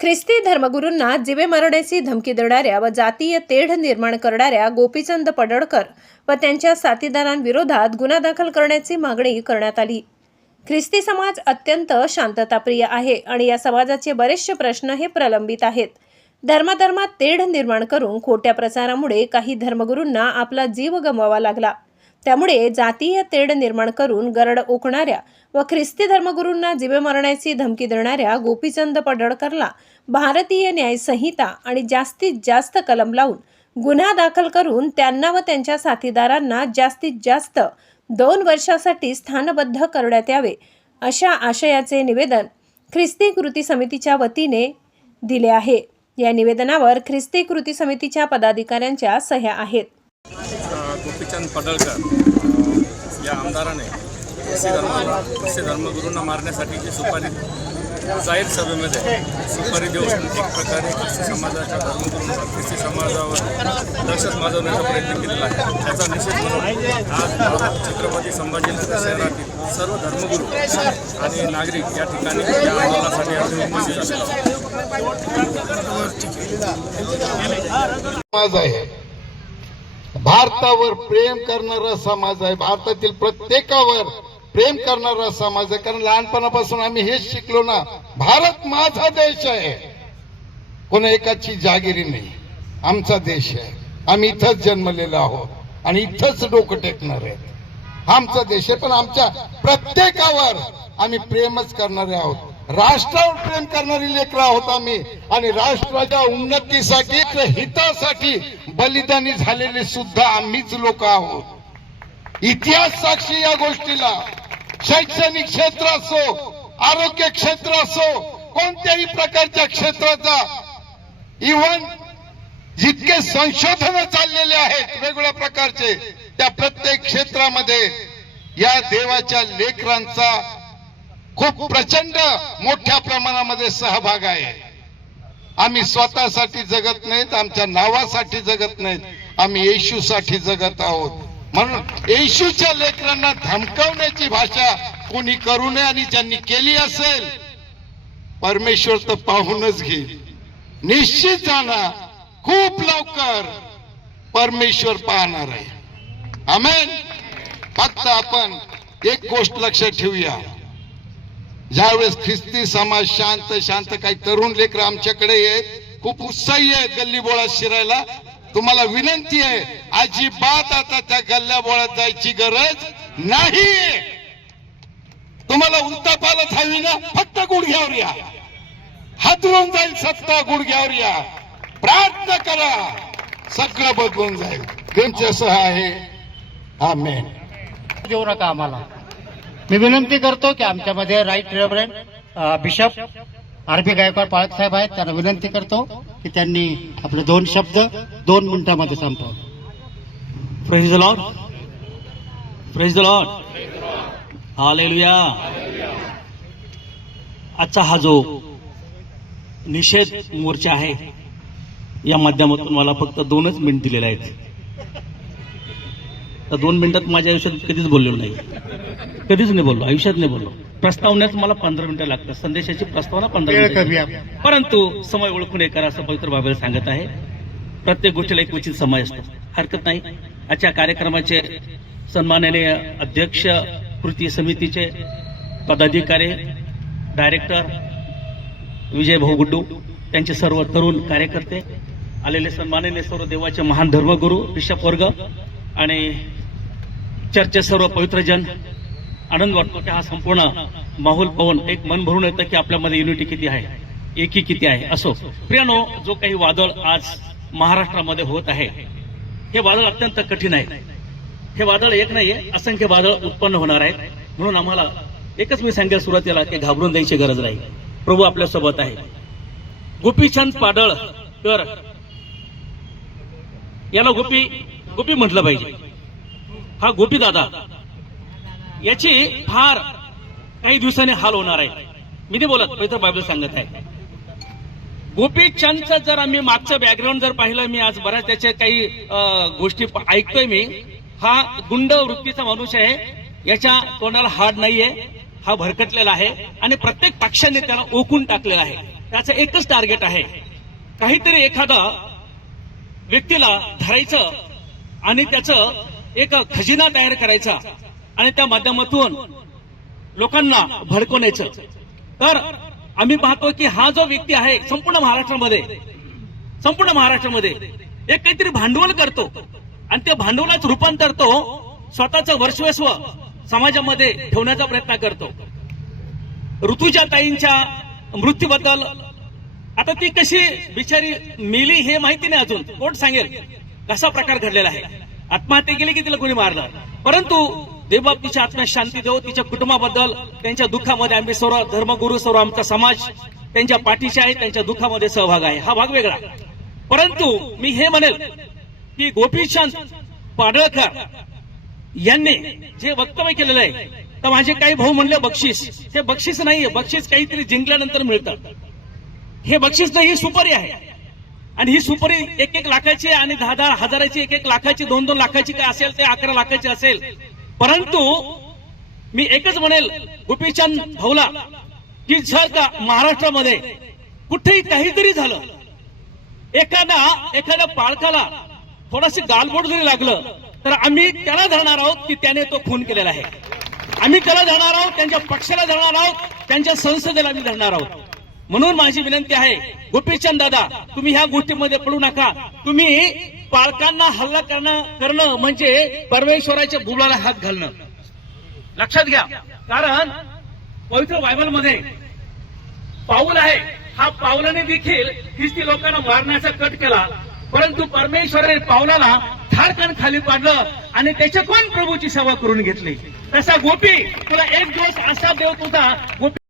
ख्रिस्ती धर्मगुरूंना जिवे मारण्याची धमकी देणाऱ्या व जातीय तेढ निर्माण करणाऱ्या गोपीचंद पडळकर व त्यांच्या साथीदारांविरोधात गुन्हा दाखल करण्याची मागणी करण्यात आली. ख्रिस्ती समाज अत्यंत शांतताप्रिय आहे आणि या समाजाचे बरेचसे प्रश्न हे प्रलंबित आहेत. धर्माधर्मात तेढ निर्माण करून खोट्या प्रचारामुळे काही धर्मगुरूंना आपला जीव गमवावा लागला. त्यामुळे जातीय तेढ निर्माण करून गरड ओकणाऱ्या व ख्रिस्ती धर्मगुरूंना जिवे मारण्याची धमकी देणाऱ्या गोपीचंद पडळकरला भारतीय न्यायसंहिता आणि जास्तीत जास्त कलम लावून गुन्हा दाखल करून त्यांना व त्यांच्या साथीदारांना जास्तीत जास्त दोन वर्षासाठी स्थानबद्ध करण्यात यावे अशा आशयाचे निवेदन ख्रिस्ती कृती समितीच्या वतीने दिले आहे. या निवेदनावर ख्रिस्ती कृती समितीच्या पदाधिकाऱ्यांच्या सह्या आहेत. गोपीचंद पडळकर या आमदाराने ख्रिस्ती धर्म ख्रिस्ती धर्मगुरूंना मारण्यासाठी जी सुपारी जाहीर सभेमध्ये सुपारी देऊन एक प्रकारे ख्रिस्ती समाजाच्या धर्मगुरूंना ख्रिस्ती समाजावर दहशत माजवण्याचा प्रयत्न केलेला आहे. त्याचा निषेध म्हणून आज छत्रपती संभाजीनगर शहरातील सर्व धर्मगुरू आणि नागरिक या ठिकाणी या आंदोलनासाठी आज उपस्थित असतात समाज आहे. भारतावर प्रेम करणारा समाज आहे. भारतातील प्रत्येकावर प्रेम करणारा समाज आहे. कारण लहानपणापासून आम्ही हेच शिकलो ना भारत माझा देश आहे. कोणा एकाची जागिरी नाही. आमचा देश आहे. आम्ही इथंच जन्मलेलो आहोत आणि इथंच डोकं टेकणार आहे आमचा देश आहे. पण आमच्या प्रत्येकावर आम्ही प्रेमच करणारे आहोत. राष्ट्रावर प्रेम करणारी लेकरा आहोत आम्ही. आणि राष्ट्राच्या उन्नतीसाठी हितासाठी बलिदानी झालेले सुद्धा आम्हीच लोक आहोत. इतिहास साक्षी या गोष्टीला. शैक्षणिक क्षेत्र असो आरोग्य क्षेत्र असो कोणत्याही प्रकारच्या क्षेत्राचा इव्हन जितके संशोधन चाललेले आहेत वेगवेगळ्या प्रकारचे त्या प्रत्येक क्षेत्रामध्ये या देवाच्या लेकरांचा खूप प्रचंड मोठ्या प्रमाणामध्ये सहभाग आहे. आम्ही स्वतःसाठी जगत नाहीत आमच्या नावासाठी जगत नाहीत. आम्ही येशूसाठी जगत आहोत. म्हणून येशूच्या लेकरांना धमकवण्याची भाषा कोणी करू नये आणि ज्यांनी केली असेल परमेश्वर तर पाहूनच घेईल. निश्चित जाणार. खूप लवकर परमेश्वर पाहणार आहे. आमेन. फक्त आपण एक गोष्ट लक्षात ठेवूया. ज्यावेळेस ख्रिस्ती समाज शांत शांत काही तरुण लेकर आमच्याकडे आहेत खूप उत्साही आहेत गल्ली बोळात शिरायला. तुम्हाला विनंती आहे अजिबात आता त्या गल्ल्या बोळात जायची गरज नाही. तुम्हाला उलटापालत हवी ना फक्त गुडघ्यावर या. हातरून जाईल सत्ता गुडघ्यावर या. प्रार्थना करा सगळं बदलून जाईल. त्यांच्यासह आहे. आमेन. देऊ नका आम्हाला. मी विनंती करतो की आमच्यामध्ये right reverend bishop R P Gaikwad पाळक साहेब आहेत. त्यांना विनंती करतो की त्यांनी आपले दोन शब्द दोन मिनिटांमध्ये संपव. Praise the praise Praise the आजचा हा जो निषेध मोर्चा आहे या माध्यमातून मला फक्त दोनच मिनिट दिलेले आहेत. तर दोन मिनिटात माझ्या आयुष्यात कधीच बोललेलो नाही. कधीच नाही बोललो आयुष्यात नाही बोललो. प्रस्तावण्यात मला पंधरा मिनिटं लागतात. संदेशाची प्रस्तावना पंधरा मिनिटं. परंतु समय ओळखून हे करा असं पवित्र बाबेला सांगत आहे प्रत्येक गोष्टीला एक उचित समय असतो. हरकत नाही. आजच्या कार्यक्रमाचे सन्माननीय अध्यक्ष कृती समितीचे पदाधिकारी डायरेक्टर विजय भाऊ गुड्डू त्यांचे सर्व तरुण कार्यकर्ते आलेले सन्माननीय सर्व देवाचे महान धर्मगुरू बिशप वर्ग आणि चर्चे सर्व पवित्रजन आनंद वाटतो की हा संपूर्ण माहोल पाहून एक मन भरून येतं की आपल्यामध्ये युनिटी किती आहे एकी किती आहे असो. प्रियानो जो काही वादळ आज महाराष्ट्रामध्ये होत आहे हे वादळ अत्यंत कठीण आहे. हे वादळ एक नाहीये असंख्य वादळ उत्पन्न होणार आहेत. म्हणून आम्हाला एकच मी सांगेल सुरुवातीला की घाबरून द्यायची गरज नाही. प्रभू आपल्यासोबत आहे. गोपीचंद पाडळ कर याला गोपी गोपी म्हटलं पाहिजे. हा गोपी दादा. याची फार काही दिवसांनी हाल होणार आहे. मी ते बोलत पवित्र बायबल सांगत आहे. गोपीचंदचं जर आम्ही मागचं बॅकग्राऊंड जर पाहिलं मी आज बऱ्याच त्याच्या काही गोष्टी ऐकतोय मी. हा गुंड वृत्तीचा मनुष्य आहे. याच्या तोंडाला हाड नाहीये. हा भरकटलेला आहे. आणि प्रत्येक पक्षाने त्याला ओकून टाकलेला आहे. त्याचं एकच टार्गेट आहे. काहीतरी एखादा व्यक्तीला धरायचं आणि त्याचं एक खजिना तयार करायचा आणि त्या माध्यमातून लोकांना भडकवण्याचं. तर आम्ही पाहतो की हा जो व्यक्ती आहे संपूर्ण महाराष्ट्रामध्ये संपूर्ण महाराष्ट्रामध्ये एक काहीतरी भांडवल करतो. आणि त्या भांडवलाचं रूपांतर तो स्वतःचं वर्चस्व समाजामध्ये ठेवण्याचा प्रयत्न करतो. ऋतुजा ताईंच्या मृत्यूबद्दल आता ती कशी बिचारी मेली हे माहिती नाही अजून. कोण सांगेल? कसा प्रकार घडलेला आहे? आत्महत्या केली की तिला कोणी मारलं? परंतु देवबाब तिच्या आत्म्या शांती देव तिच्या कुटुंबाबद्दल त्यांच्या दुःखामध्ये आम्ही सर्व धर्मगुरू सर्व आमचा समाज त्यांच्या पाठीशी आहे त्यांच्या दुःखामध्ये सहभाग आहे. हा भाग वेगळा. परंतु मी हे म्हणेल की गोपीचंद पाडळकर यांनी जे वक्तव्य केलेलं आहे तर माझे काही भाऊ म्हणले बक्षीस. हे बक्षीस नाहीये. बक्षीस काहीतरी जिंकल्यानंतर मिळतं. हे बक्षीस नाही ही सुपारी आहे. आणि ही सुपारी एक एक लाखाची आणि दहा दहा हजाराची एक एक लाखाची दोन दोन लाखाची काय असेल ते अकरा लाखाची असेल. परंतु मी एकच म्हणेल गोपीचंद भाऊला की जर का महाराष्ट्रामध्ये कुठेही काहीतरी झालं एखादा एखाद्या पाळकाला थोडंसं गालबोट जरी लागलं तर आम्ही त्याला धरणार आहोत की त्याने तो खून केलेला आहे. आम्ही त्याला धरणार आहोत त्यांच्या पक्षाला धरणार आहोत त्यांच्या संसदेला आम्ही धरणार आहोत. म्हणून माझी विनंती आहे गोपीचंद दादा तुम्ही ह्या गोष्टीमध्ये पडू नका. तुम्ही पालकांना हल्ला करणं करणं म्हणजे परमेश्वराच्या बुबलाला हात घालणं. लक्षात घ्या कारण पवित्र बायबलमध्ये पाऊल आहे. हा पावलाने देखील ख्रिस्ती लोकांना मारण्याचा कट केला. परंतु परमेश्वराने पावलाला ठारकन खाली पाडलं आणि त्याच्या कोण प्रभूची सेवा करून घेतली. तसा गोपी तुला एक दिवस असा देव तुझा गोपी